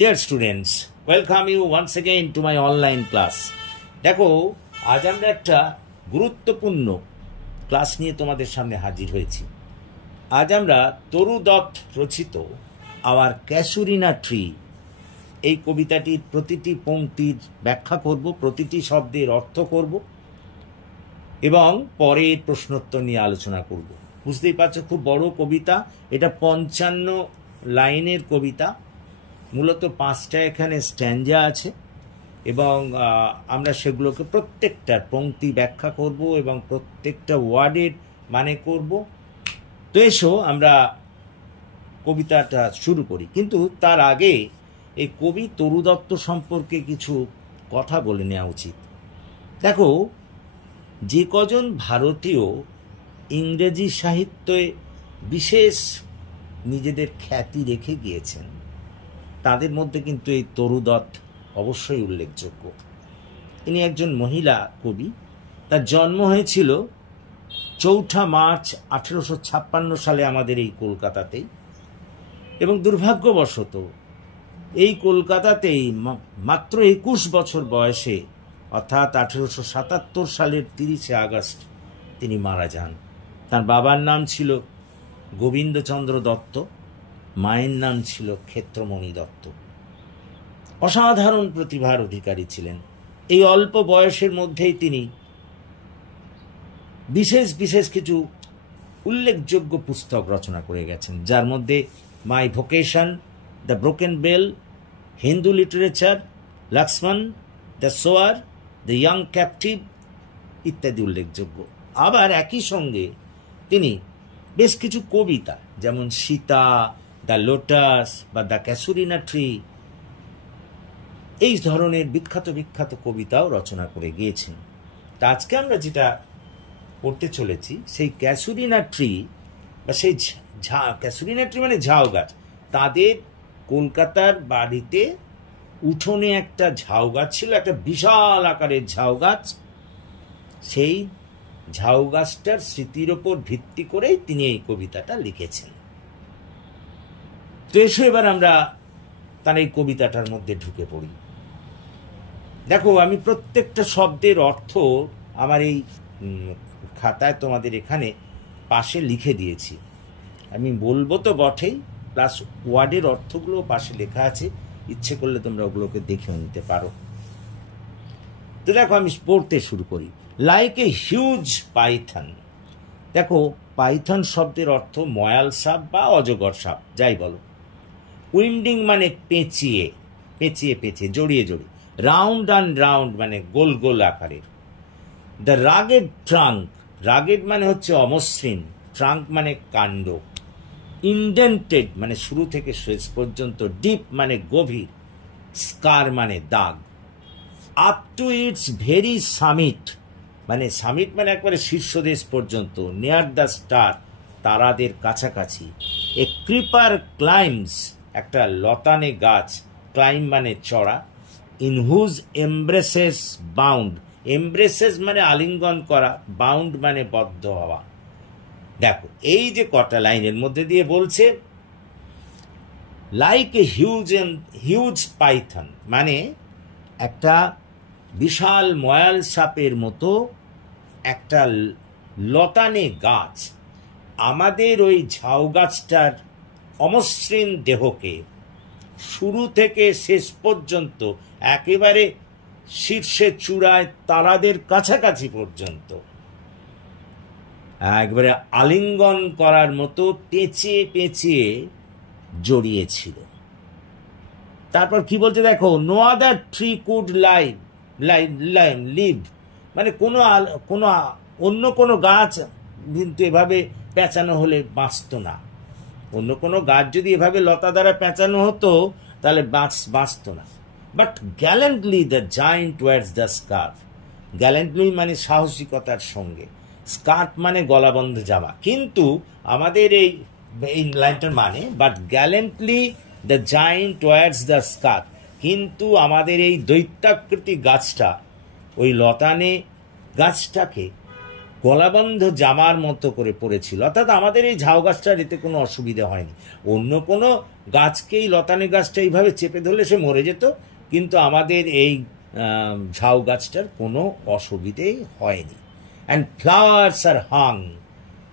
Dear students, welcome you once again to my online class. দেখো আজ আমরা একটা গুরুত্বপূর্ণ ক্লাস নিয়ে তোমাদের সামনে হাজির হয়েছি। আজ আমরা তরু দত্ত রচিত আওয়ার ক্যাসুরিনা ট্রি এই কবিতাটির প্রতিটি পংক্তির ব্যাখ্যা করব, প্রতিটি শব্দের অর্থ করব এবং পরের প্রশ্নোত্তর নিয়ে আলোচনা করব। বুঝতেই পারছো খুব বড় কবিতা, এটা 55 লাইনের কবিতা। মূলত 5টা এখানে স্ট্যাঞ্জা আছে এবং আমরা সেগুলোকে প্রত্যেকটার পংক্তি ব্যাখ্যা করব এবং প্রত্যেকটা ওয়ার্ডের মানে করব। তো এসো আমরা কবিতাটা শুরু করি, কিন্তু তার আগে এই কবি তরু দত্ত সম্পর্কে কিছু কথা বলে নেওয়া উচিত। দেখো, যে কজন ভারতীয় ইংরেজি সাহিত্যে বিশেষ নিজেদের খ্যাতি রেখে গিয়েছেন তাদের মধ্যে কিন্তু এই তরু দত্ত অবশ্যই উল্লেখযোগ্য। ইনি একজন মহিলা কবি। তার জন্ম হয়েছিল 4 মার্চ 1856 সালে আমাদের এই কলকাতাতেই, এবং দুর্ভাগ্যবশত এই কলকাতাতেই মাত্র 21 বছর বয়সে অর্থাৎ 1877 সালের 30 আগস্ট তিনি মারা যান। তার বাবার নাম ছিল গোবিন্দচন্দ্র দত্ত, মায়ের নাম ছিল ক্ষেত্রমণি দত্ত। অসাধারণ প্রতিভার অধিকারী ছিলেন। এই অল্প বয়সের মধ্যেই তিনি বিশেষ বিশেষ কিছু উল্লেখযোগ্য পুস্তক রচনা করে গেছেন, যার মধ্যে my vocation, the broken bell, Hindu literature, Lakshman, the sower, the young captive ইত্যাদি উল্লেখযোগ্য। আবার একই সঙ্গে তিনি বেশ কিছু কবিতা, যেমন সীতা, দ্য লোটাস বা দ্য ক্যাসুরিনা ট্রি, এই ধরনের বিখ্যাত বিখ্যাত কবিতাও রচনা করে গিয়েছেন। তা আজকে আমরা যেটা পড়তে চলেছি সেই ক্যাসুরিনা ট্রি বা সেই ক্যাসুরিনা ট্রি মানে ঝাউ গাছ। তাদের কলকাতার বাড়িতে উঠোনে একটা ঝাউ গাছ ছিল, একটা বিশাল আকারের ঝাউ গাছ। সেই ঝাউ গাছটার স্মৃতির ওপর ভিত্তি করেই তিনি এই কবিতাটা লিখেছেন। তো এসো এবার আমরা তার এই কবিতাটার মধ্যে ঢুকে পড়ি। দেখো, আমি প্রত্যেকটা শব্দের অর্থ আমার এই খাতায় তোমাদের এখানে পাশে লিখে দিয়েছি। আমি বলবো তো বটেই, প্লাস ওয়ার্ডের অর্থগুলো পাশে লেখা আছে, ইচ্ছে করলে তোমরা ওগুলোকে দেখেও নিতে পারো। তো দেখো, আমি পড়তে শুরু করি। Like a huge Python. দেখো, পাইথন শব্দের অর্থ ময়াল সাপ বা অজগর সাপ, যাই বলো। উইন্ডিং মানে পেঁচিয়ে পেঁচিয়ে পেঁচিয়ে, জড়িয়ে জড়িয়ে। রাউন্ড অ্যান্ড রাউন্ড মানে গোল গোল আকারের। দ্য রাগেড ট্রাঙ্ক, রাগেড মানে হচ্ছে অমসৃণ, ট্রাঙ্ক মানে কাণ্ড। ইনডেন্টেড মানে শুরু থেকে শেষ পর্যন্ত। ডিপ মানে গভীর। স্কার মানে দাগ। Up to its very summit মানে সামিট মানে একবারে শীর্ষদেশ পর্যন্ত। নিয়ার দ্য স্টার তারাদের কাছাকাছি। এ ক্রিপার ক্লাইম্বস একটা লতানে গাছ, ক্লাইম্ব মানে চড়া। ইন হুজ এমব্রেসেস বাউন্ড, এমব্রেসেস মানে আলিঙ্গন করা, বাউন্ড মানে বদ্ধ হওয়া। দেখো, এই যে কটা লাইনের মধ্যে দিয়ে বলছে লাইক এ হিউজ পাইথন মানে একটা বিশাল ময়াল সাপের মতো একটা লতানে গাছ আমাদের ওই ঝাউ গাছটার অমসৃণ দেহকে শুরু থেকে শেষ পর্যন্ত একেবারে শীর্ষে চূড়ায় তারাদের কাছাকাছি পর্যন্ত একবারে আলিঙ্গন করার মতো পেঁচিয়ে পেঁচিয়ে জড়িয়েছিল। তারপর কি বলছে দেখো, no other tree could live মানে কোনো অন্য কোনো গাছ কিন্তু এভাবে পেঁচানো হলে বাঁচত না। অন্য কোনো গাছ যদি এভাবে লতা দ্বারা পেঁচানো হতো তাহলে বাঁচত না। But গ্যালেন্টলি the giant words the scarf, গ্যালেন্টলি মানে সাহসিকতার সঙ্গে, স্কার্ট মানে গলাবন্ধ জামা। কিন্তু আমাদের এই লাইনটার মানে but গ্যালেন্টলি the giant words the scarf, কিন্তু আমাদের এই দৈত্যাকৃতি গাছটা ওই লতানে গাছটাকে গলাবন্ধ জামার মতো করে পড়েছিল। অর্থাৎ আমাদের এই ঝাউ গাছটার এতে কোনো অসুবিধা হয়নি। অন্য কোনো গাছকেই, লতানে গাছটা এইভাবে চেপে ধরলে সে মরে যেত, কিন্তু আমাদের এই ঝাউ গাছটার কোনো অসুবিধেই হয়নি। And flowers R Hang,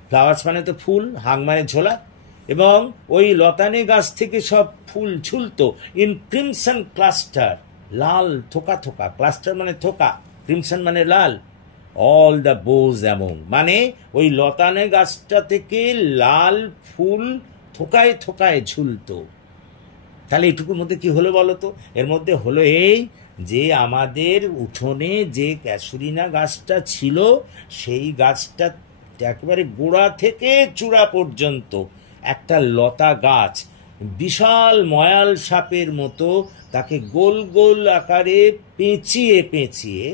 flowers মানে তো ফুল, হাং মানে ঝোলা, এবং ওই লতানে গাছ থেকে সব ফুল ঝুলতো ইন ক্রিমসন ক্লাস্টার, লাল থোকা থোকা, ক্লাস্টার মানে থোকা, ক্রিমসন মানে লাল, অল দ্য বোজ অ্যামং, মানে ওই লতানে গাছটা থেকে লাল ফুল থোকায় থোকায় ঝুলতো। তাহলে এটুকুর মধ্যে কি হলো বলো তো? এর মধ্যে হলো এই যে আমাদের উঠোনে যে ক্যাসুরিনা গাছটা ছিল, সেই গাছটা একেবারে গোড়া থেকে চূড়া পর্যন্ত একটা লতা গাছ, বিশাল ময়াল সাপের মতো তাকে গোল গোল আকারে পেঁচিয়ে পেঁচিয়ে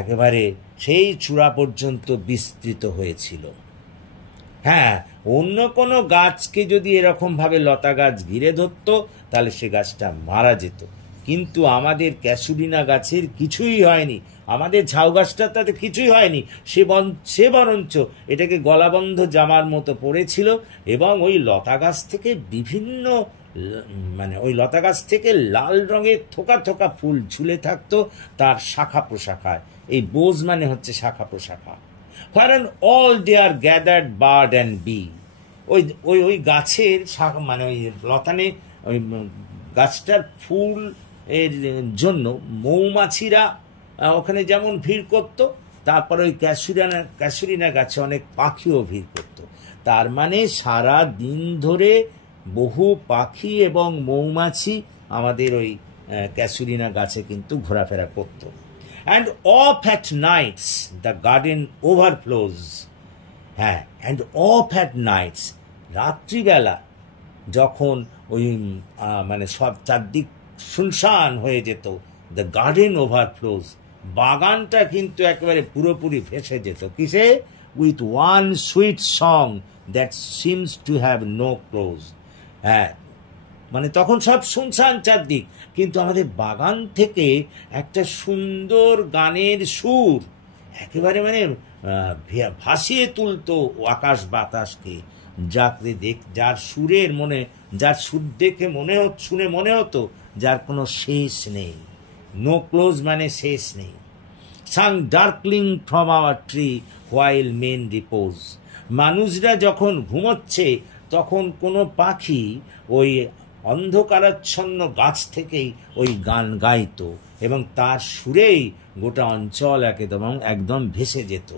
একেবারে সেই চূড়া পর্যন্ত বিস্তৃত হয়েছিল। হ্যাঁ, অন্য কোনো গাছকে যদি এরকমভাবে লতা গাছ ঘিরে ধরতো তাহলে সে গাছটা মারা যেত, কিন্তু আমাদের ক্যাসুরিনা গাছের কিছুই হয়নি, আমাদের ঝাউ গাছটা তাতে কিছুই হয়নি। সে বরঞ্চ এটাকে গলাবন্ধ জামার মতো পড়েছিল, এবং ওই লতা গাছ থেকে বিভিন্ন, মানে ওই লতা গাছ থেকে লাল রঙের থোকা থোকা ফুল ঝুলে থাকতো তার শাখা প্রশাখায়। এই বোজ মানে হচ্ছে শাখা প্রশাখা। wherein all their gathered bird and bee, ওই ওই ওই গাছের মানে ওই লতানে ওই গাছটার ফুল এর জন্য মৌমাছিরা ওখানে যেমন ভিড় করত, তারপর ওই ক্যাসুরিনা গাছে অনেক পাখিও ভিড় করত। তার মানে সারা দিন ধরে বহু পাখি এবং মৌমাছি আমাদের ওই ক্যাসুরিনা গাছে কিন্তু ঘোরাফেরা করত। And off at nights the garden overflows. হ্যাঁ, and off at nights, রাত্রিবেলা যখন ওই মানে সব চারদিক শুনশান হয়ে যেত, দ্য গার্ডেন ওভারফ্লোজ, বাগানটা কিন্তু একেবারে পুরোপুরি ভেসে যেত কিসে? With one sweet song that seems to have no close. হ্যাঁ, মানে তখন সব শুনশান চারদিক, কিন্তু আমাদের বাগান থেকে একটা সুন্দর গানের সুর একেবারে মানে ভাসিয়ে তুলতো আকাশ বাতাসকে, যার সুরের যার সুর দেখে শুনে মনে হতো যার কোনো শেষ নেই। নো ক্লোজ মানে শেষ নেই। Sang darkling from our tree while men repose, মানুষরা যখন ঘুমোচ্ছে তখন কোনো পাখি ওই অন্ধকারাচ্ছন্ন গাছ থেকেই ওই গান গাইতো, এবং তার সুরেই গোটা অঞ্চল একদম ভেসে যেত।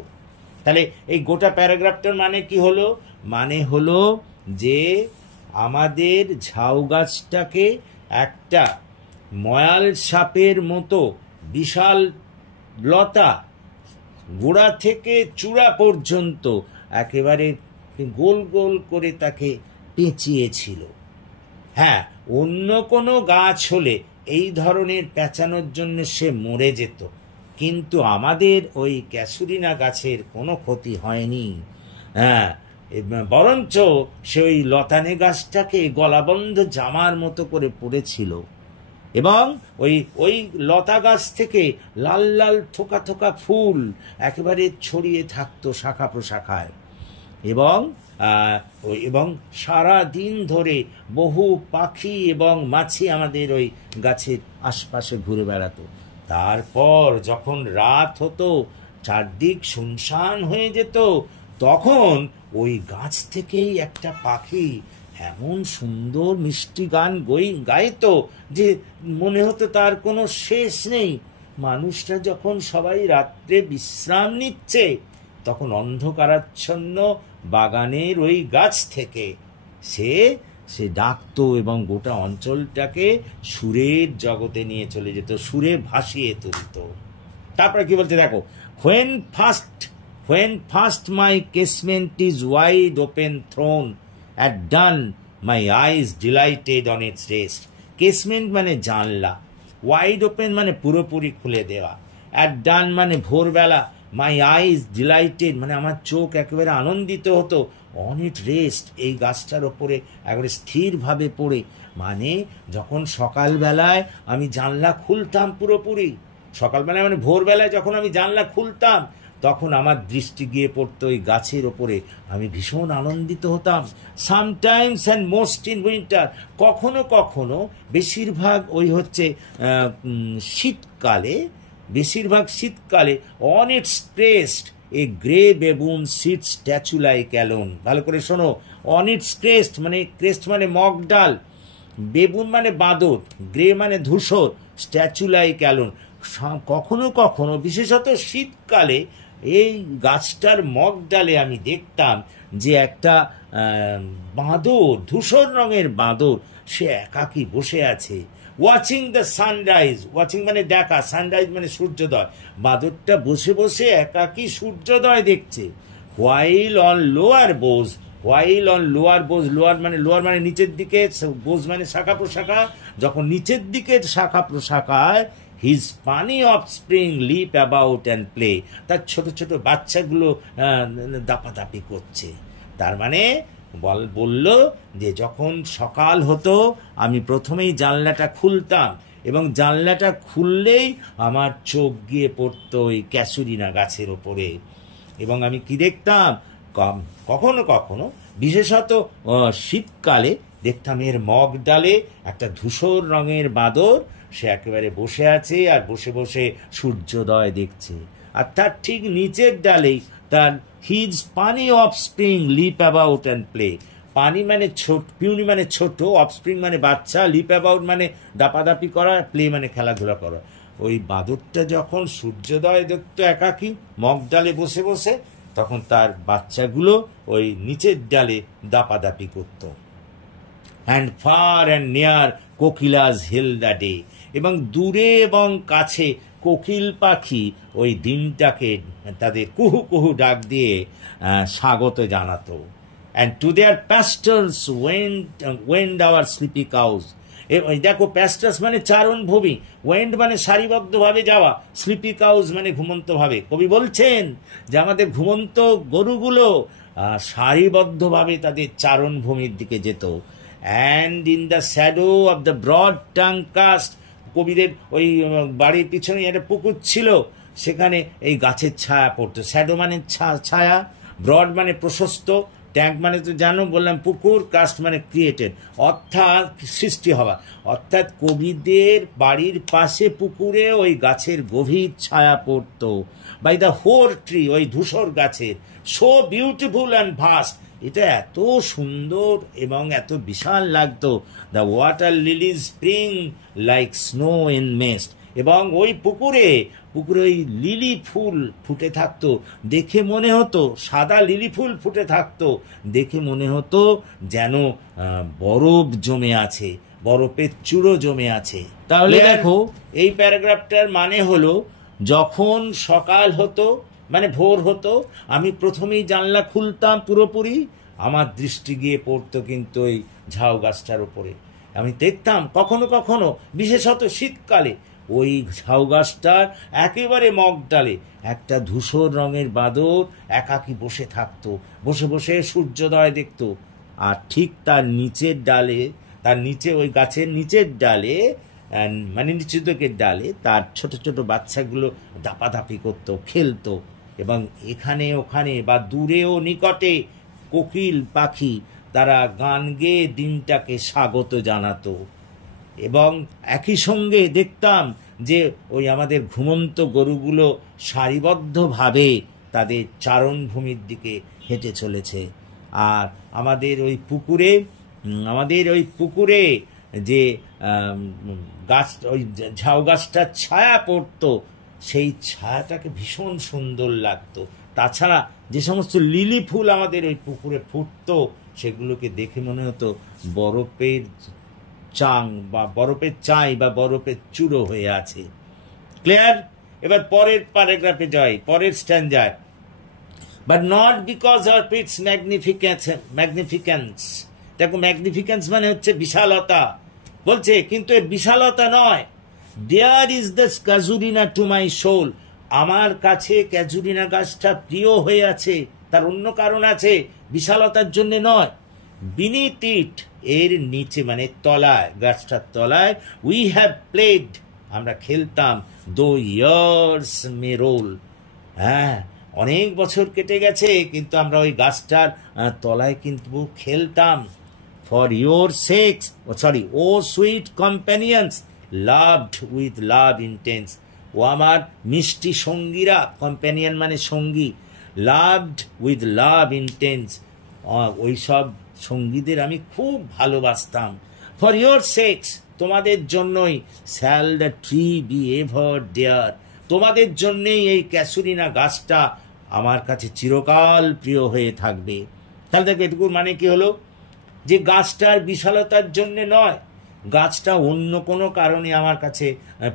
তাহলে এই গোটা প্যারাগ্রাফটার মানে কি হলো? মানে হলো যে আমাদের ঝাউ গাছটাকে একটা ময়াল সাপের মতো বিশাল লতা গোড়া থেকে চূড়া পর্যন্ত একেবারে গোল গোল করে তাকে পেঁচিয়েছিল। হ্যাঁ, অন্য কোনো গাছ হলে এই ধরনের পেঁচানোর জন্য সে মরে যেত, কিন্তু আমাদের ওই ক্যাসুরিনা গাছের কোনো ক্ষতি হয়নি। হ্যাঁ, বরঞ্চ সে ওই লতানে গাছটাকে গলাবন্ধ জামার মতো করে পড়েছিল, এবং ওই লতা গাছ থেকে লাল লাল থোকা থোকা ফুল একেবারে ছড়িয়ে থাকতো শাখা প্রশাখায়, এবং সারা দিন ধরে বহু পাখি এবং মাছি আমাদের ওই গাছের আশপাশে ঘুরে বেড়াতো। তারপর যখন রাত হতো, চারদিক শুনশান হয়ে যেত, তখন ওই গাছ থেকেই একটা পাখি এমন সুন্দর মিষ্টি গান গাইতো যে মনে হতো তার কোনো শেষ নেই। মানুষরা যখন সবাই রাত্রে বিশ্রাম নিচ্ছে, তখন অন্ধকারাচ্ছন্ন বাগানের ওই গাছ থেকে সে ডাকতো এবং গোটা অঞ্চলটাকে সুরের জগতে নিয়ে চলে যেত, সুরে ভাসিয়ে তুলত। তারপরে কি বলছে দেখো, when first my casement is wide open thrown at dawn, my eyes delighted on its rest. casement মানে জানলা, ওয়াইড ওপেন মানে পুরোপুরি খুলে দেওয়া, at dawn মানে ভোরবেলা, মাই আইজ ডিলাইটেড মানে আমার চোখ একেবারে আনন্দিত হতো, অন ইট রেস্ট এই গাছটার ওপরে একেবারে স্থিরভাবে পড়ে। মানে যখন সকালবেলায় আমি জানলা খুলতাম পুরোপুরি, সকালবেলায় মানে ভোরবেলায় যখন আমি জানলা খুলতাম, তখন আমার দৃষ্টি গিয়ে পড়তো ওই গাছের ওপরে, আমি ভীষণ আনন্দিত হতাম। Sometimes and most in winter, কখনো কখনো, বেশিরভাগ ওই হচ্ছে শীতকালে, বেশিরভাগ শীতকালে on its crest a grey baboon sit statue like alone. ভালো করে শোনো, অন ইটস ক্রেস্ট মানে, ক্রেস্ট মানে মগডাল, বেবুন মানে বাঁদর, গ্রে মানে ধূসর, স্ট্যাচু লাইক অ্যালোন। কখনো কখনো বিশেষত শীতকালে এই গাছটার মগডালে আমি দেখতাম যে একটা বাঁদর, ধূসর রঙের বাঁদর, সে একাকী বসে আছে। ওয়াচিং দ্য সানরাইজ, ওয়াচিং মানে দেখা, সানরাইজ মানে সূর্যোদয়, বাঁদরটা বসে বসে একাকী সূর্যোদয় দেখছে। While on lower bows, while on lower bows, lower মানে নিচের দিকে, বোজ মানে শাখা প্রশাখা, যখন নিচের দিকে শাখা প্রশাখায় his puny offspring leap about and play, তার ছোট ছোট বাচ্চাগুলো দাপাদাপি করছে। তার মানে বলল যে যখন সকাল হতো আমি প্রথমেই জানলাটা খুলতাম, এবং জানলাটা খুললেই আমার চোখ গিয়ে পড়তো ওই ক্যাসুরিনা গাছের ওপরে, এবং আমি কি দেখতাম, কখনো কখনো বিশেষত শীতকালে দেখতাম এর মগডালে একটা ধূসর রঙের বাঁদর, সে একেবারে বসে আছে আর বসে বসে সূর্যোদয় দেখছে। আর তার ঠিক নিচের ডালেই তার his puny offspring leap about and play, puny মানে ছোট, পিউনি মানে ছোট, অফস্প্রিং মানে বাচ্চা, লিপ অ্যাবাউট মানে দাপাদাপি করা, প্লে মানে খেলাধুলা করা। ওই বাঁদরটা যখন সূর্যোদয় দেখতো একাকী মগডালে বসে বসে, তখন তার বাচ্চাগুলো ওই নিচের ডালে দাপাদাপি করত। And far and near kokilas hail the day, এবং দূরে এবং কাছে কোকিল পাখি ওই দিনটাকে তাদের কুহু কুহু ডাক দিয়ে স্বাগত জানাতো। And to their pastures wend our sleepy cows, দেখো প্যাস্টার্স মানে চারণভূমি, ওয়েন্ড মানে সারিবদ্ধভাবে যাওয়া, স্লিপি কাউস মানে ঘুমন্তভাবে। কবি বলছেন যে আমাদের ঘুমন্ত গরুগুলো সারিবদ্ধভাবে তাদের চারণভূমির দিকে যেত। And in the shadow of the broad tongue cast, কবিদের ওই বাড়ির পিছনে একটা পুকুর ছিল, সেখানে এই গাছের ছায়া পড়তো। শ্যাডো মানে ছায়া, ব্রড মানে প্রশস্ত, ট্যাঙ্ক মানে তো জানো বললাম পুকুর, কাস্ট মানে ক্রিয়েটেড, অর্থাৎ সৃষ্টি হওয়া। অর্থাৎ কবিদের বাড়ির পাশে পুকুরে ওই গাছের গভীর ছায়া পড়তো। বাই দ্য হোর ট্রি, ওই ধূসর গাছের, সো বিউটিফুল অ্যান্ড ভাস্ট, এটা এত সুন্দর এবং এত বিশাল লাগতো। The water লিলিজ spring like snow in messed, এবং ওই পুকুরে ওই লিলি ফুল ফুটে থাকতো, দেখে মনে হতো, সাদা লিলি ফুল ফুটে থাকতো, দেখে মনে হতো যেন বরফ জমে আছে, বরফের চূড়ো জমে আছে। তাহলে দেখো এই প্যারাগ্রাফটার মানে হলো, যখন সকাল হতো মানে ভোর হতো, আমি প্রথমেই জানলা খুলতাম পুরোপুরি, আমার দৃষ্টি গিয়ে পড়তো কিন্তু ওই ঝাউ গাছটার ওপরে। আমি দেখতাম কখনো কখনো বিশেষত শীতকালে ওই ঝাউ গাছটার একেবারে মগডালে একটা ধূসর রঙের বাঁদর একাকী বসে থাকতো, বসে বসে সূর্যোদয় দেখতো। আর ঠিক তার নিচের ডালে, তার নিচে ওই গাছের নিচের ডালে, মানে নিচের দিকের ডালে তার ছোট ছোট বাচ্চাগুলো দাপাদাপি করতো, খেলতো, এবং এখানে ওখানে বা দূরে ও নিকটে কোকিল পাখি তারা গান গেয়ে দিনটাকে স্বাগত জানাতো। এবং একই সঙ্গে দেখতাম যে ওই আমাদের ঘুমন্ত গরুগুলো সারিবদ্ধভাবে তাদের চারণভূমির দিকে হেঁটে চলেছে। আর আমাদের ওই পুকুরে যে গাছ, ওই ঝাউ গাছটার ছায়া পড়তো, সেই ছায়াটাকে ভীষণ সুন্দর লাগতো। তাছাড়া যে সমস্ত লিলি ফুল আমাদের ওই পুকুরে ফুটতো, সেগুলোকে দেখে মনে হতো বরফের চাং বা বরফের চাই বা বরফের চূড়ো হয়ে আছে। ক্লিয়ার? এবার পরের প্যারাগ্রাফে যাই, পরের স্ট্যান্ডায়। But not because of its magnificence. দেখো ম্যাগনিফিক্যান্স মানে হচ্ছে বিশালতা, বলছে কিন্তু এর বিশালতা নয়। Dear is the casuarina to my soul, আমার কাছে ক্যাজুরিনা গাছটা প্রিয় হয়ে আছে, তার অন্য কারণ আছে, বিশালতার জন্য নয়। বিনিথ ইট, এর নিচে মানে তলায়, গাছটার তলায়, উই হ্যাভ প্লেড, আমরা খেলতাম, দো ইয়ার্স মে রোল, হ্যাঁ অনেক বছর কেটে গেছে, কিন্তু আমরা ওই গাছটার তলায় কিন্তু খেলতাম। For your sakes, O sweet companions, loved with love intense. ও আমার মিষ্টি সঙ্গীরা, কম্প্যানিয়ন মানে সঙ্গী, লাভড উইথ লাভ ইন্টেন্স, ওই সব সঙ্গীদের আমি খুব ভালোবাসতাম। ফর ইয়োর সেক্স, তোমাদের জন্যই, shall the tree be ever dear, তোমাদের জন্যেই এই ক্যাসুরিনা গাছটা আমার কাছে চিরকাল প্রিয় হয়ে থাকবে। তাহলে দেখো এটুকুর মানে কি হলো, যে গাছটার বিশালতার জন্যে নয়, গাছটা অন্য কোনো কারণে আমার কাছে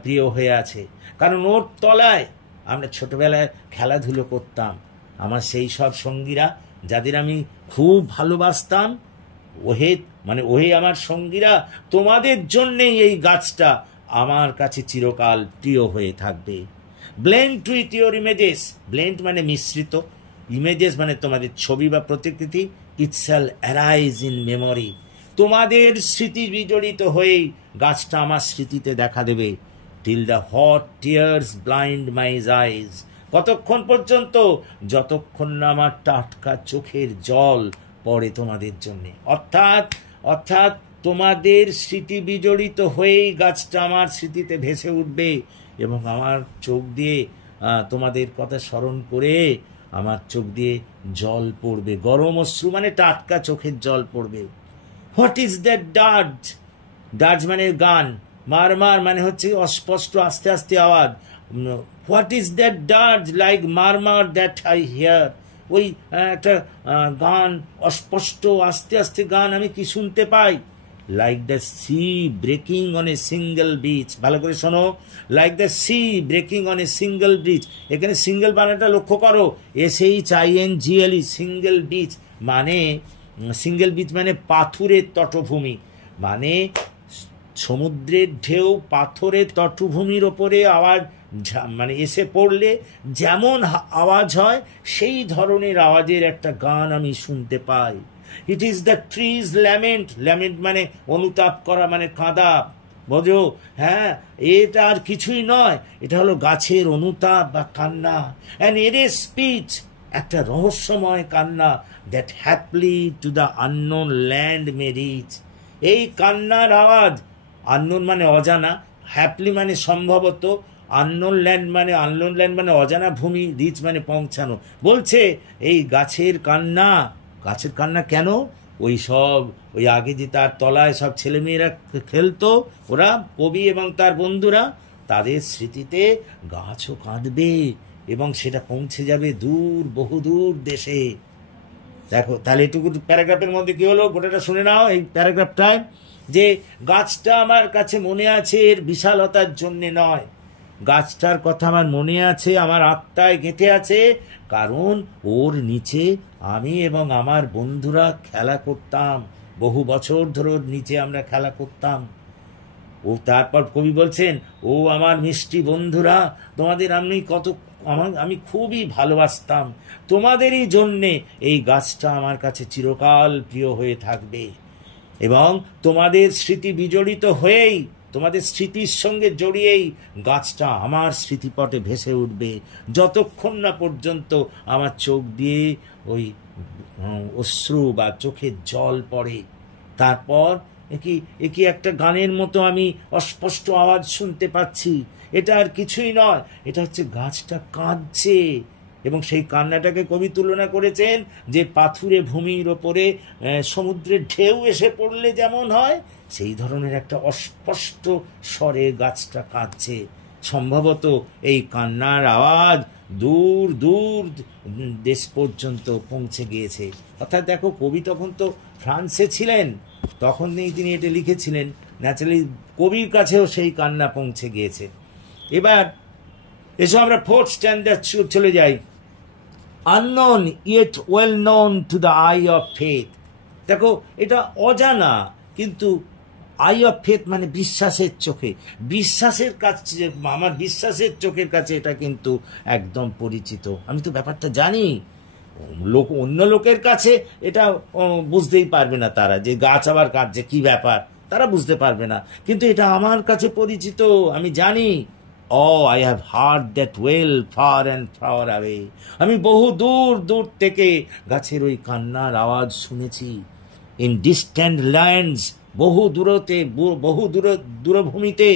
প্রিয় হয়ে আছে। কারণ ওর তলায় আমরা ছোটবেলায় খেলাধুলো করতাম। আমার সেই সব সঙ্গীরা যাদের আমি খুব ভালোবাসতাম, ওহে আমার সঙ্গীরা, তোমাদের জন্যেই এই গাছটা আমার কাছে চিরকাল প্রিয় হয়ে থাকবে। Blent with your images, blent মানে মিশ্রিত, ইমেজেস মানে তোমাদের ছবি বা প্রতিকৃতি, it shall arise in memory, তোমাদের স্মৃতি বিজড়িত হয়েই গাছটা আমার স্মৃতিতে দেখা দেবে। Till the hot tears blind mine eyes, কতক্ষণ পর্যন্ত, যতক্ষণ না আমার টাটকা চোখের জল পড়ে তোমাদের জন্যে। অর্থাৎ তোমাদের স্মৃতি বিজড়িত হয়েই গাছটা আমার স্মৃতিতে ভেসে উঠবে, এবং আমার চোখ দিয়ে তোমাদের কথা স্মরণ করে আমার চোখ দিয়ে জল পড়বে, গরম অশ্রু মানে টাটকা চোখের জল পড়বে। What is that dirge, dirge মানে গান, মারমার মানে হচ্ছে অস্পষ্ট আস্তে আস্তে আওয়াজ। What is that dirge like murmur that I hear, ওই একটা গান, অস্পষ্ট আস্তে আস্তে গান আমি কি শুনতে পাই। Like the sea breaking on a shingle beach, ভালো করে শোনো, like the sea breaking on a shingle beach, এখানে সিঙ্গেল বানাটা লক্ষ্য করো, SHINGLE, সিঙ্গেল বিচ মানে, সিঙ্গেল বিচ মানে পাথুরের তটভূমি, মানে সমুদ্রের ঢেউ পাথরের তটভূমির ওপরে আওয়াজ মানে এসে পড়লে যেমন আওয়াজ হয়, সেই ধরনের আওয়াজের একটা গান আমি শুনতে পাই। It is the tree's lament, lament মানে অনুতাপ করা, মানে কাঁদা, বোঝো? হ্যাঁ, এটা আর কিছুই নয়, এটা হলো গাছের অনুতাপ বা কান্না। অ্যান্ড এর স্পিচ, একটা রহস্যময় কান্না, that haply to the unknown land may reach, এই কান্নার আওয়াজ, আননোন মানে অজানা, হ্যাপলি মানে সম্ভবত, আননোন ল্যান্ড মানে অজানা ভূমি, রিচ মানে পৌঁছানো। বলছে এই গাছের কান্না, গাছের কান্না কেন? ওই আগে যে তার তলায় সব ছেলেমেয়েরা খেলতো, ওরা কবি এবং তার বন্ধুরা, তাদের স্মৃতিতে গাছও কাঁদবে, এবং সেটা পৌঁছে যাবে দূর, বহুদূর দেশে। দেখো তাহলে এটুকু প্যারাগ্রাফের মধ্যে কি হলো, গোটাটা শুনে নাও এই প্যারাগ্রাফটায়, যে গাছটা আমার কাছে মনে আছে এর বিশালতার জন্যে নয়, গাছটার কথা আমার মনে আছে, আমার আত্মায় গেঁথে আছে, কারণ ওর নিচে আমি এবং আমার বন্ধুরা খেলা করতাম, বহু বছর ধরে ওর নিচে আমরা খেলা করতাম। ও তারপর কবি বলছেন, ও আমার মিষ্টি বন্ধুরা, তোমাদের আমি খুবই ভালোবাসতাম, তোমাদেরই জন্যে এই গাছটা আমার কাছে চিরকাল প্রিয় হয়ে থাকবে, এবং তোমাদের স্মৃতি বিজড়িত হয়েই, তোমাদের স্মৃতির সঙ্গে জড়িয়েই গাছটা আমার স্মৃতিপটে ভেসে উঠবে, যতক্ষণ না পর্যন্ত আমার চোখ দিয়ে ওই অশ্রু বা চোখের জল পড়ে। তারপর একি একটা গানের মতো আমি অস্পষ্ট আওয়াজ শুনতে পাচ্ছি, এটা আর কিছুই নয়, এটা হচ্ছে গাছটা কাঁদছে। এবং সেই কান্নাটাকে কবি তুলনা করেছেন যে পাথুরে ভূমির ওপরে সমুদ্রের ঢেউ এসে পড়লে যেমন হয়, সেই ধরনের একটা অস্পষ্ট স্বরে গাছটা কাঁদছে। সম্ভবত এই কান্নার আওয়াজ দূর দূর দেশ পর্যন্ত পৌঁছে গিয়েছে। অর্থাৎ দেখো, কবি তখন তো ফ্রান্সে ছিলেন, তখন তিনি এটা লিখেছিলেন, ন্যাচারালি কবির কাছেও সেই কান্না পৌঁছে গিয়েছে। এবার এসো আমরা ফোর্থ স্ট্যান্ডার্ড চলে যাই। unknown yet well known to the eye of faith, দেখো এটা অজানা, কিন্তু আই অফ ফেথ মানে বিশ্বাসের চোখে, বিশ্বাসের কাছে, আমার বিশ্বাসের চোখের কাছে এটা কিন্তু একদম পরিচিত। আমি তো ব্যাপারটা জানি, অন্য লোকের কাছে এটা বুঝতেই পারবে না তারা, যে গাছ আবার কাটছে কি ব্যাপার, তারা বুঝতে পারবে না, কিন্তু এটা আমার কাছে পরিচিত, আমি জানি। oh, I have heard that well far and far away. আমি বহু দূর দূর থেকে গাছের ওই কান্নার আওয়াজ শুনেছি। In distant lands, বহু দূরতে, বহু দূরভূমিতে,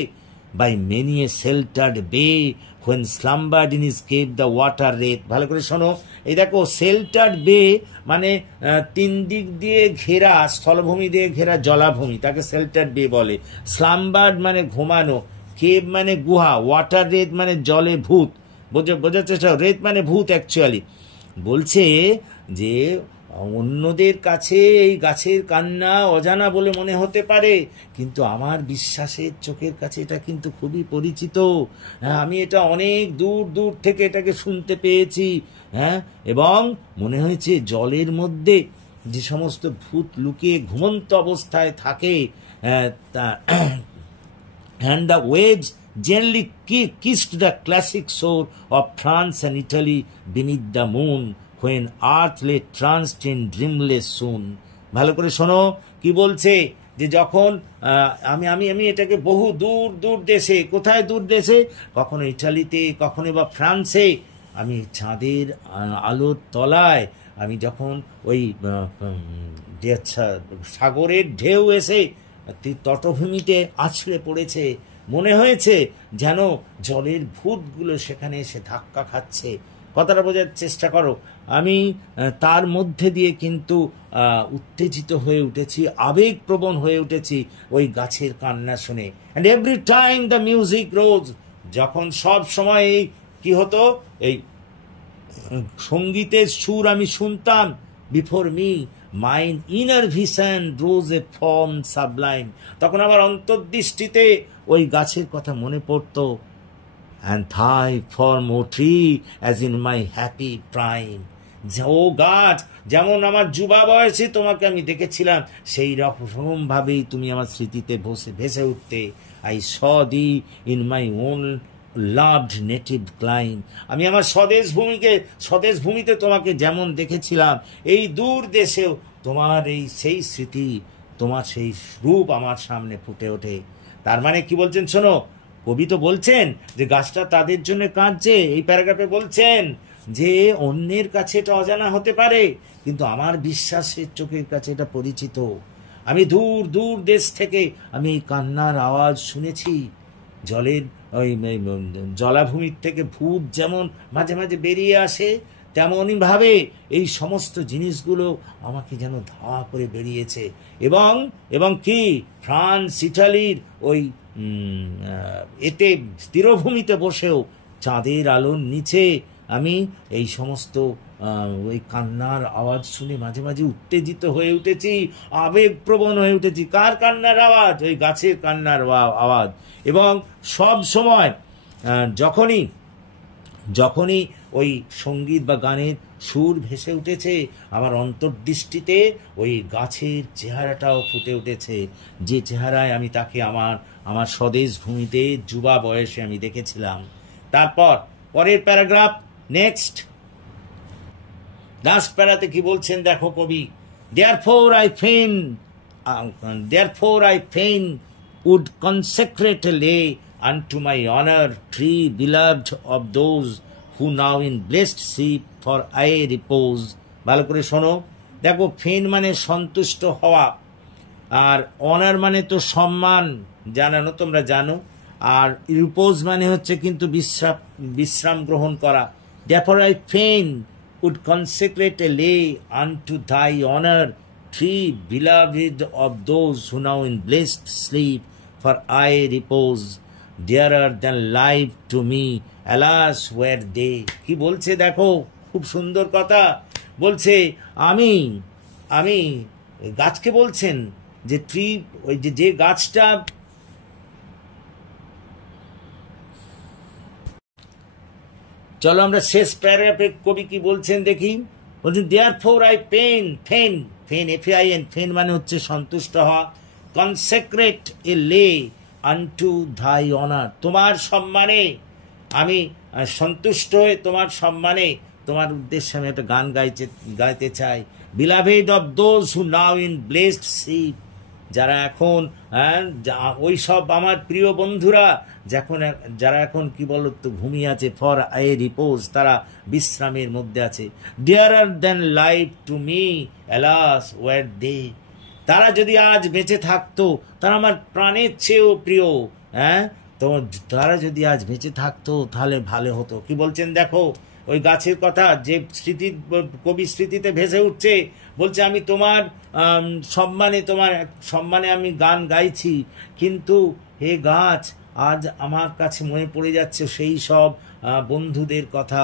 by many a sheltered bay, when slumbered in his cave the water wraith. ভালো করে শোনো, এই দেখো শেল্টার্ড বে মানে 3 দিক দিয়ে ঘেরা, স্থলভূমি দিয়ে ঘেরা জলাভূমি, তাকে শেল্টার্ড বে বলে। স্লাম্বার্ড মানে ঘুমানো, কেভ মানে গুহা, ওয়াটার রেথ মানে জলে ভূত, বোঝার চেষ্টা, রেথ মানে ভূত অ্যাকচুয়ালি। বলছে যে অন্যদের কাছে এই গাছের কান্না অজানা বলে মনে হতে পারে, কিন্তু আমার বিশ্বাসের চোখের কাছে এটা কিন্তু খুবই পরিচিত। হ্যাঁ, আমি এটা অনেক দূর দূর থেকে এটাকে শুনতে পেয়েছি। হ্যাঁ, এবং মনে হয়েছে জলের মধ্যে যে সমস্ত ভূত লুকিয়ে ঘুমন্ত অবস্থায় থাকে, and the waves gently kissed the classic shore of France and Italy beneath the moon, when earth lay tranced in dreamless swoon. ভালো করে শোনো কি বলছে, যে যখন আমি আমি আমি এটাকে বহু দূর দূর দেশে, কোথায় দূর দেশে, কখনো ইটালিতে, কখনো বা ফ্রান্সে, আমি চাঁদের আলোর তলায়, আমি যখন ওই সাগরের ঢেউ এসে তটভূমিতে আছড়ে পড়েছে, মনে হয়েছে যেন জলের ভূতগুলো সেখানে এসে ধাক্কা খাচ্ছে। কথাটা বোঝার চেষ্টা করো। আমি তার মধ্যে দিয়ে কিন্তু উত্তেজিত হয়ে উঠেছি, আবেগপ্রবণ হয়ে উঠেছি ওই গাছের কান্না শুনে। And every time the music rose, যখন সব সময় এই কি হতো, এই সঙ্গীতের সুর আমি শুনতাম, before me mine inner vision rose a form sublime, তখন আমার অন্তর্দৃষ্টিতে ওই গাছের কথা মনে পড়তো। And thy form, O tree, as in my happy prime. ও গাছ, যেমন আমার যুবা বয়সে তোমাকে আমি দেখেছিলাম, সেই রকম ভাবেই তুমি আমার স্মৃতিতে ভেসে উঠতে। I saw thee in my own loved native clime. আমি আমার স্বদেশ ভূমিতে তোমাকে যেমন দেখেছিলাম, এই দূর দেশেও তোমার সেই স্মৃতি, তোমার সেই রূপ আমার সামনে ফুটে ওঠে। তার মানে কি বলছেন শোনো, কবি তো বলছেন যে গাছটা তাদের জন্য কাঁদছে। এই প্যারাগ্রাফে বলছেন যে অন্যের কাছে এটা অজানা হতে পারে, কিন্তু আমার বিশ্বাসের চোখের কাছে এটা পরিচিত। আমি দূর দূর দেশ থেকে আমি এই কান্নার আওয়াজ শুনেছি। জলের ওই জলাভূমির থেকে ভূত যেমন মাঝে মাঝে বেরিয়ে আসে, তেমনই ভাবে এই সমস্ত জিনিসগুলো আমাকে যেন ধাওয়া করে বেরিয়েছে। এবং কি ফ্রান্স, ইটালির ওই এতে তীরভূমিতে বসেও চাঁদের আলোর নিচে আমি এই সমস্ত ওই কান্নার আওয়াজ শুনে মাঝে মাঝে উত্তেজিত হয়ে উঠেছি, আবেগপ্রবণ হয়ে উঠেছি। কার কান্নার আওয়াজ? ওই গাছের কান্নার আওয়াজ। এবং সব সময় যখনই ওই সঙ্গীত বা গানের সুর ভেসে উঠেছে, আমার অন্তর্দৃষ্টিতে ওই গাছের চেহারাটাও ফুটে উঠেছে, যে চেহারায় আমি তাকে আমার স্বদেশ ভূমিতে যুবা বয়সে আমি দেখেছিলাম। তারপর পরের প্যারাগ্রাফ, নেক্সট লাস্ট প্যারাতে কি বলছেন দেখো কবি, therefore I fain would consecrate a lay unto my honor, tree beloved of those who now in blessed sleep for aye repose. ভালো করে শোনো, দেখো ফেন মানে সন্তুষ্ট হওয়া, আর অনার মানে তো সম্মান, জানো তোমরা জানো, আর রিপোজ মানে হচ্ছে কিন্তু বিশ্রাম গ্রহণ করা। therefore I fain would consecrate a lay unto thy honor, tree beloved of those who now in blessed sleep for aye repose, dearer than life to me, alas were they. কি বলছে দেখো, খুব সুন্দর কথা বলছে। আমি গাছকে বলছেন যে ট্রি, ওই যে গাছটা, চলো আমরা শেষ প্যারাগ্রাফে কবি কি বলছেন দেখি। বলছেন therefore I fain FAIN, ফেন মানে হচ্ছে সন্তুষ্ট হওয়া, consecrate a lay unto thy honor, তোমার সম্মানে আমি সন্তুষ্ট হয়ে তোমার সম্মানে তোমার উদ্দেশ্যে আমি একটা গান গাইতে চাই। beloved of those who now in blessed sleep, যারা এখন ওই সব আমার প্রিয় বন্ধুরা যারা এখন কি বলতো ঘুমিয়ে আছে, ফর এ রিপোজ, তারা বিশ্রামের মধ্যে আছে। Dearer than life to me, alas were they. তারা যদি আজ বেঁচে থাকতো, তারা আমার প্রাণের চেয়েও প্রিয়। তো তারা যদি আজ বেঁচে থাকতো তাহলে ভালো হতো। কি বলছেন দেখো, ওই গাছের কথা যে স্মৃতি, কবি স্মৃতিতে ভেসে উঠছে, বলছে আমি তোমার সম্মানে আমি গান গাইছি, কিন্তু হে গাছ, আজ আমার কাছে মনে পড়ে যাচ্ছে সেই সব বন্ধুদের কথা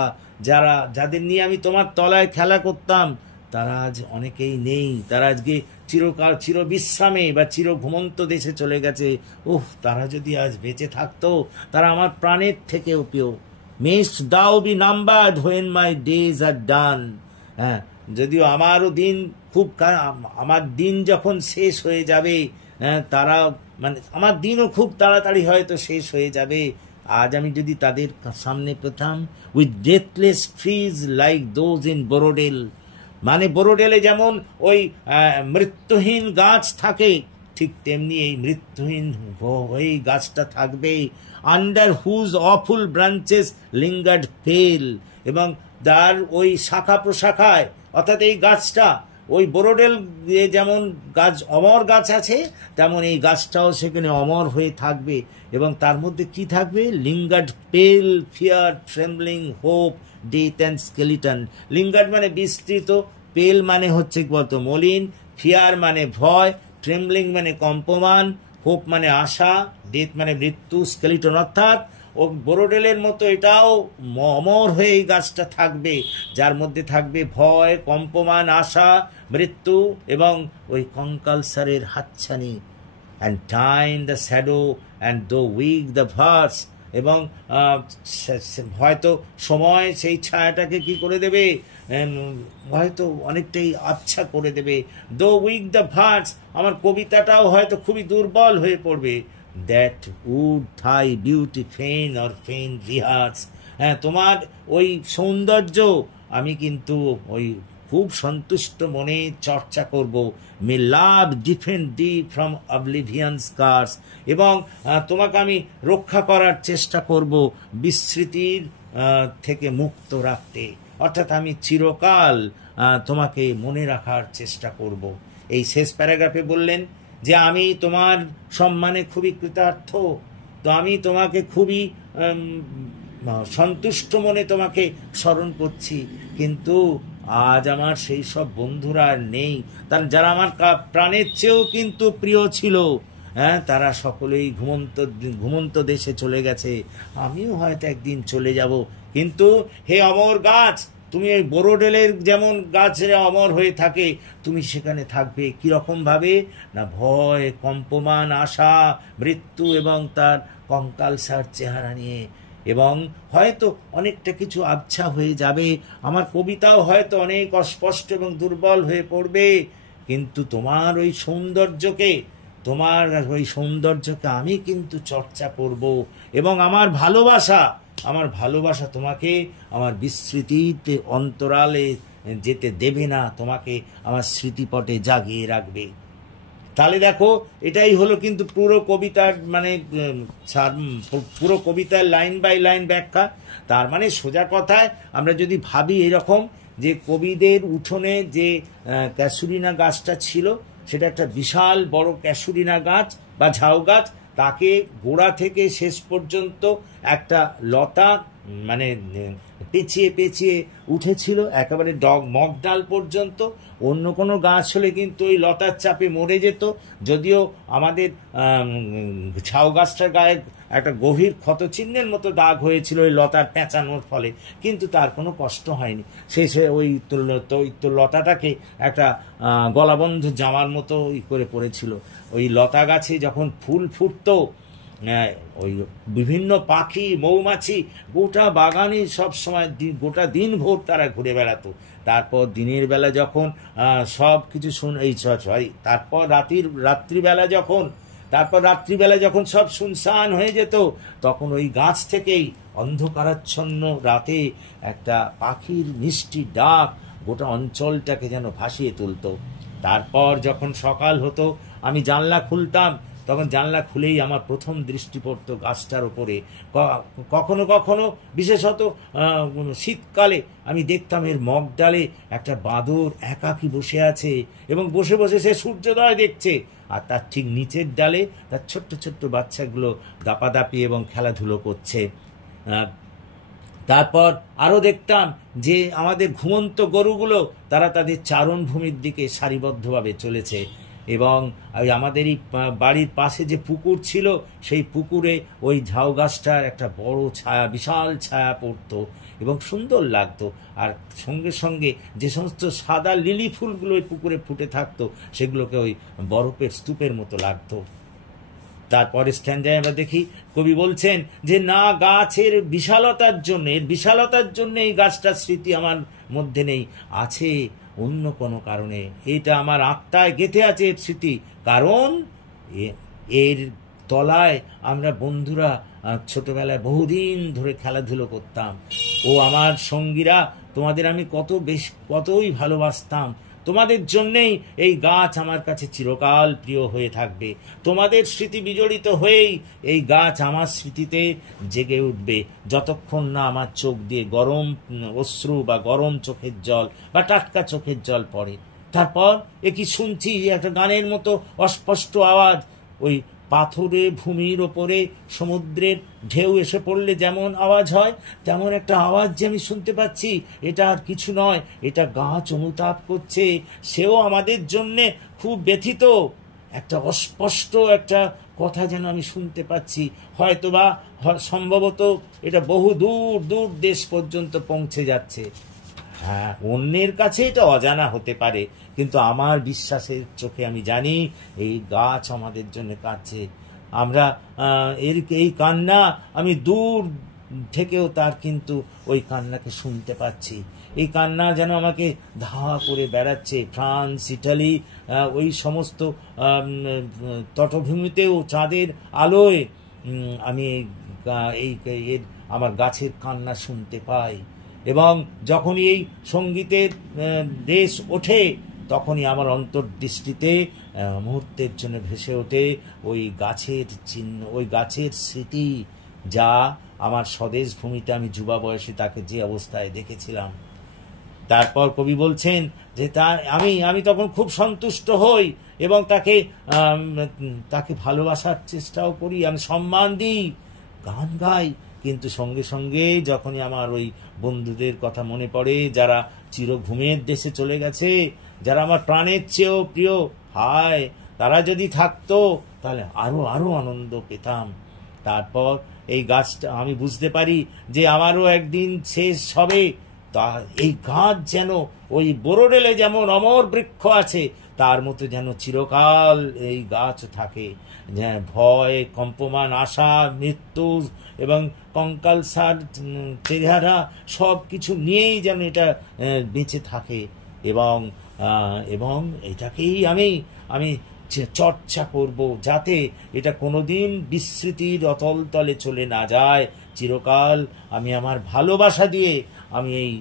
যাদের নিয়ে আমি তোমার তলায় খেলা করতাম। তারা আজ অনেকেই নেই, তারা আজকে চির বিশ্রামে বা চির ঘুমন্ত দেশে চলে গেছে। তারা যদি আজ বেঁচে থাকতো, তারা আমার প্রাণের থেকেও প্রিয়। Mayst thou be numbered when my days are done. যদিও আমারও দিন আমার দিন যখন শেষ হয়ে যাবে, তারা আমার দিনও খুব তাড়াতাড়ি হয়তো শেষ হয়ে যাবে। আজ আমি যদি তাদের সামনে পেতাম, with deathless trees like those in Borrowdale, বোরোডেলে যেমন ওই মৃত্যুহীন গাছ থাকে, ঠিক তেমনি এই মৃত্যুহীন ওই গাছটা থাকবে। Under whose awful branches lingered pale, এবং তার ওই শাখা প্রশাখায়, অর্থাৎ এই গাছটা ওই বোরোডেল যেমন গাছ অমর গাছ আছে, তেমন এই গাছটাও সেখানে অমর হয়ে থাকবে। এবং তার মধ্যে কি থাকবে? Lingered pale, fear, trembling, hope, death and skeleton. Lingered মানে বিস্তৃত, পেল মানে হচ্ছে বলতো মলিন, ফিয়ার মানে ভয়, ট্রেমব্লিং মানে কম্পমান, হোপ মানে আশা, ডেথ মানে মৃত্যু, স্কেলিটন অর্থাৎ ও বোরোডেলের মতো এটাও অমর হয়ে এই গাছটা থাকবে, যার মধ্যে থাকবে ভয়, কম্পমান, আশা, মৃত্যু এবং ওই কঙ্কালসারের হাতছানি। And time the shadow and দো উইক দ্য ভার্স, এবং হয়তো সময় সেই ছায়াটাকে কি করে দেবে, হয়তো অনেকটাই আচ্ছা করে দেবে। দো উইক দ্য ভার্স, আমার কবিতাটাও হয়তো খুবই দুর্বল হয়ে পড়বে। That would thy beauty fain or fain rehearse, তোমার ওই সৌন্দর্য আমি কিন্তু ওই খুব সন্তুষ্ট মনে চর্চা করব। May love defend thee from oblivion's curse, এবং তোমাকে আমি রক্ষা করার চেষ্টা করব বিস্মৃতির থেকে মুক্ত রাখতে, অর্থাৎ আমি চিরকাল তোমাকে মনে রাখার চেষ্টা করব। এই শেষ প্যারাগ্রাফে বললেন যে আমি তোমার সম্মানে খুবই কৃতার্থ, তো আমি তোমাকে খুবই সন্তুষ্ট মনে তোমাকে স্মরণ করছি, কিন্তু আজ আমার সেই সব বন্ধুরা নেই, যারা আমার প্রাণের চেয়েও কিন্তু প্রিয় ছিল। তারা সকলেই ঘুমন্ত দেশে চলে গেছে, আমিও হয়তো একদিন চলে যাব। কিন্তু হে অমর গাছ, তুমি ওই বোরোডেলের যেমন গাছেরা অমর হয়ে থাকে, তুমি সেখানে থাকবে কিরকম ভাবে না, ভয়, কম্পমান, আশা, মৃত্যু এবং তার কঙ্কালসার চেহারা নিয়ে। এবং হয়তো অনেকটা কিছু আবছা হয়ে যাবে, আমার কবিতাও হয়তো অনেক অস্পষ্ট এবং দুর্বল হয়ে পড়বে, কিন্তু তোমার ওই সৌন্দর্যকে আমি কিন্তু চর্চা করব। এবং আমার ভালোবাসা তোমাকে আমার বিস্মৃতিতে অন্তরালে যেতে দেবে না, তোমাকে আমার স্মৃতিপটে জাগিয়ে রাখবে। তাহলে দেখো, এটাই হলো কিন্তু পুরো কবিতার পুরো কবিতার লাইন বাই লাইন ব্যাখ্যা। তার মানে সোজা কথায় আমরা যদি ভাবি এরকম, যে কবিদের উঠোনে যে ক্যাসুরিনা গাছটা ছিল, সেটা একটা বিশাল বড় ক্যাসুরিনা গাছ বা ঝাউ গাছ, তাকে গোড়া থেকে শেষ পর্যন্ত একটা লতা পেঁচিয়ে পেঁচিয়ে উঠেছিল একেবারে মগডাল পর্যন্ত। অন্য কোনো গাছ হলে কিন্তু ওই লতার চাপে মরে যেত, যদিও আমাদের ঝাউ গাছটার গায়ে একটা গভীর ক্ষতচিহ্নের মতো দাগ হয়েছিল ওই লতার পেঁচানোর ফলে, কিন্তু তার কোনো কষ্ট হয়নি। শেষে ওই লতাটাকে একটা গলাবন্ধ জামার মতো করে পড়েছিল। ওই লতা গাছে যখন ফুল ফুটতো, ওই বিভিন্ন পাখি, মৌমাছি গোটা বাগানে সব সময় গোটা দিন ভোর তারা ঘুরে বেড়াতো। তারপর দিনের বেলা যখন সব কিছু তারপর রাত্রিবেলা যখন সব শুনশান হয়ে যেত, তখন ওই গাছ থেকেই অন্ধকারাচ্ছন্ন রাতে একটা পাখির মিষ্টি ডাক গোটা অঞ্চলটাকে যেন ভাসিয়ে তুলত। তারপর যখন সকাল হতো, আমি জানলা খুলতাম, তখন জানলা খুলেই আমার প্রথম দৃষ্টি পড়তো গাছটার ওপরে। কখনো কখনো বিশেষত শীতকালে আমি দেখতাম এর মগ ডালে একটা বাঁদর একাকী বসে আছে এবং বসে বসে সে সূর্যোদয় দেখছে, আর তার ঠিক নিচের ডালে তার ছোট্ট ছোট্ট বাচ্চাগুলো দাপাদাপি এবং খেলাধুলো করছে। তারপর আরও দেখতাম যে আমাদের ঘুমন্ত গরুগুলো তারা তাদের চারণভূমির দিকে সারিবদ্ধভাবে চলেছে, এবং আমাদের এই বাড়ির পাশে যে পুকুর ছিল সেই পুকুরে ওই ঝাউ গাছটার একটা বড় ছায়া, বিশাল ছায়া পড়তো এবং সুন্দর লাগতো। আর সঙ্গে সঙ্গে যে সমস্ত সাদা লিলি ফুলগুলো ওই পুকুরে ফুটে থাকতো সেগুলোকে ওই বরফের স্তূপের মতো লাগতো। তারপরে স্ট্যান্ডায় আমরা দেখি কবি বলছেন যে না, গাছের বিশালতার জন্য, এর বিশালতার জন্য এই গাছটার স্মৃতি আমার মধ্যে নেই, আছে অন্য কোনো কারণে। এটা আমার আত্মায় গেঁথে আছে এর স্মৃতি, কারণ এর তলায় আমরা বন্ধুরা ছোটবেলায় বহুদিন ধরে খেলাধুলো করতাম। ও আমার সঙ্গীরা, তোমাদের আমি কতই ভালোবাসতাম। তোমাদের জন্যেই এই গাছ আমার কাছে চিরকাল প্রিয় হয়ে থাকবে। তোমাদের স্মৃতি বিজড়িত হয়েই এই গাছ আমার স্মৃতিতে জেগে উঠবে, যতক্ষণ না আমার চোখ দিয়ে গরম অশ্রু বা গরম চোখের জল বা টাটকা চোখের জল পড়ে। তারপর কি শুনছি, একটা গানের মতো অস্পষ্ট আওয়াজ, ওই পাথরে ভূমির ওপরে সমুদ্রের ঢেউ এসে পড়লে যেমন আওয়াজ হয় তেমন একটা আওয়াজ যে আমি শুনতে পাচ্ছি। এটা আর কিছু নয়, এটা গাছ অনুতাপ করছে, সেও আমাদের জন্যে খুব ব্যথিত। একটা অস্পষ্ট একটা কথা যেন আমি শুনতে পাচ্ছি, হয়তোবা সম্ভবত এটা বহু দূর দূর দেশ পর্যন্ত পৌঁছে যাচ্ছে। হ্যাঁ, অন্যের কাছে এটা অজানা হতে পারে, কিন্তু আমার বিশ্বাসের চোখে আমি জানি এই গাছ আমাদের জন্য কাঁদছে। আমরা এই কান্না আমি দূর থেকেও তার কিন্তু ওই কান্নাকে শুনতে পাচ্ছি। এই কান্না যেন আমাকে ধাওয়া করে বেড়াচ্ছে। ফ্রান্স, ইটালি, ওই সমস্ত তটভূমিতেও চাঁদের আলোয় আমি আমার গাছের কান্না শুনতে পাই। এবং যখনই এই সঙ্গীতের দেশ ওঠে তখনই আমার অন্তর্দৃষ্টিতে মুহূর্তের জন্য ভেসে ওঠে ওই গাছের চিহ্ন, ওই গাছের স্মৃতি, যা আমার স্বদেশ ভূমিতে আমি যুবা বয়সে তাকে যে অবস্থায় দেখেছিলাম। তারপর কবি বলছেন যে আমি তখন খুব সন্তুষ্ট হই এবং তাকে ভালোবাসার চেষ্টাও করি, আমি সম্মান দিই, গান গাই। কিন্তু সঙ্গে সঙ্গে যখনই আমার ওই বন্ধুদের কথা মনে পড়ে যারা চিরঘুমের দেশে চলে গেছে, যারা আমার প্রাণের চেয়েও প্রিয়, হায় তারা যদি থাকতো তাহলে আরো আরো আনন্দ পেতাম। তারপর এই গাছটা আমি বুঝতে পারি যে আমারও একদিন শেষ হবে। তা এই গাছ যেন ওই বোরোডেলে যেমন অমর বৃক্ষ আছে, তার মতো যেন চিরকাল এই গাছ থাকে। ভয়, কম্পমান, আশা, মৃত্যু এবং কঙ্কালসার চেহারা সব কিছু নিয়েই যেন এটা বেঁচে থাকে, এবং এটাকেই আমি চর্চা করব, যাতে এটা কোনোদিন বিস্মৃতির অতল তলে চলে না যায়। চিরকাল আমি আমার ভালোবাসা দিয়ে আমি এই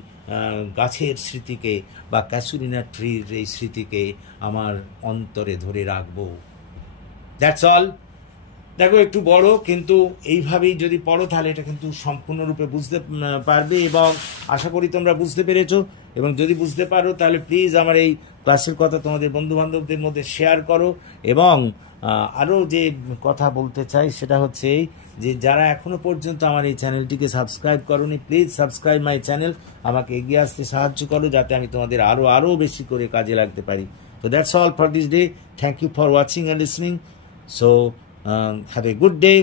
গাছের স্মৃতিকে বা ক্যাসুরিনা ট্রির এই স্মৃতিকে আমার অন্তরে ধরে রাখবো। That's all. দেখো, একটু বড়, কিন্তু এইভাবেই যদি পড়ো তাহলে এটা কিন্তু সম্পূর্ণরূপে বুঝতে পারবে, এবং আশা করি তোমরা বুঝতে পেরেছো। এবং যদি বুঝতে পারো তাহলে প্লিজ আমার এই ক্লাসের কথা তোমাদের বন্ধুবান্ধবদের মধ্যে শেয়ার করো। এবং আরও যে কথা বলতে চাই সেটা হচ্ছে এই যে যারা এখনো পর্যন্ত আমার এই চ্যানেলটিকে সাবস্ক্রাইব করোনি, প্লিজ সাবস্ক্রাইব মাই চ্যানেল। আমাকে এগিয়ে আসতে সাহায্য করো যাতে আমি তোমাদের আরও বেশি করে কাজে লাগতে পারি। So that's all for this day. Thank you for watching and listening. So have a good day.